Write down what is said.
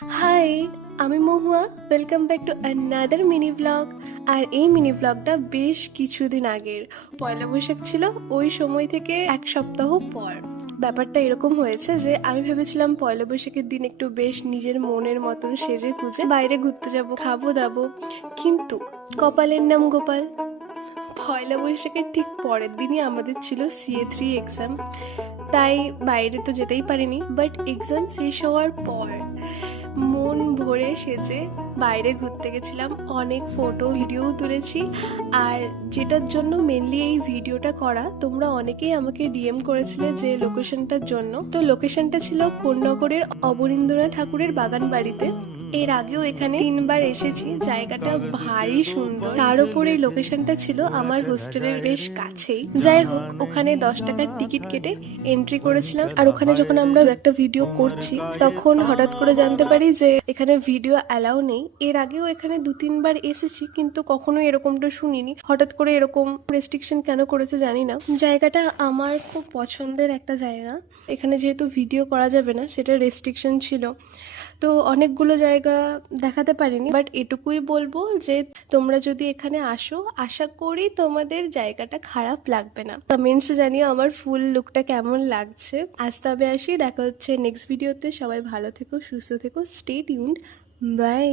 High, আমি Mahua. Welcome back to another mini blog. আর এই মিনি ব্লগটা বেশ কিছুদিন আগের। পয়লা বৈশাখ ছিল, ওই সময় থেকে এক সপ্তাহ পর। ব্যাপারটা এরকম হয়েছে যে আমি ভেবেছিলাম পয়লা বৈশাখের দিন একটু বেশ নিজের মনের মতন সেজে গুজে বাইরে ঘুরতে যাব, খাবো দাবো, কিন্তু কপালের নাম গোপাল। পয়লা বৈশাখের ঠিক পরের দিনই আমাদের ছিল CA3 এক্সাম। তাই বাইরে তো যেতেই পারিনি, বাট এক্সাম শেষ হওয়ার পর মন ভরে সেজে বাইরে ঘুরতে গেছিলাম। অনেক ফটো ভিডিও তুলেছি। আর যেটার জন্য মেনলি এই ভিডিওটা করা, তোমরা অনেকেই আমাকে ডিএম করেছিলে যে লোকেশনটার জন্য। তো লোকেশনটা ছিল কোন্নগরের অবনীন্দ্রনাথ ঠাকুরের বাগান বাড়িতে। এর আগেও এখানে 3বার এসেছি, জায়গাটা ভারী সুন্দর। তার উপর এই লোকেশনটা ছিল আমার হোস্টেলের বেশ কাছেই। যাই হোক, ওখানে 10 টাকার টিকিট কেটে এন্ট্রি করেছিলাম। আর ওখানে যখন আমরা একটা ভিডিও করছি, তখন হঠাৎ করে জানতে পারি যে এখানে ভিডিও অ্যালাউ নেই। এর আগেও এখানে 2-3বার এসেছি, কিন্তু কখনো এরকমটা শুনিনি। হঠাৎ করে এরকম রেস্ট্রিকশন কেন করেছে জানি না। জায়গাটা আমার খুব পছন্দের একটা জায়গা। এখানে যেহেতু ভিডিও করা যাবে না, সেটা রেস্ট্রিকশন ছিল, তো অনেকগুলো জায়গা দেখাতে পারিনি। বাট এটুকুই বলবো যে তোমরা যদি এখানে আসো, আশা করি তোমাদের জায়গাটা খারাপ লাগবে না। কমেন্টসে জানিও আমার ফুল লুকটা কেমন লাগছে। আজ তবে আসি, দেখা হচ্ছে নেক্সট ভিডিওতে। সবাই ভালো থেকো, সুস্থ থেকো, স্টে টিউনড, বাই।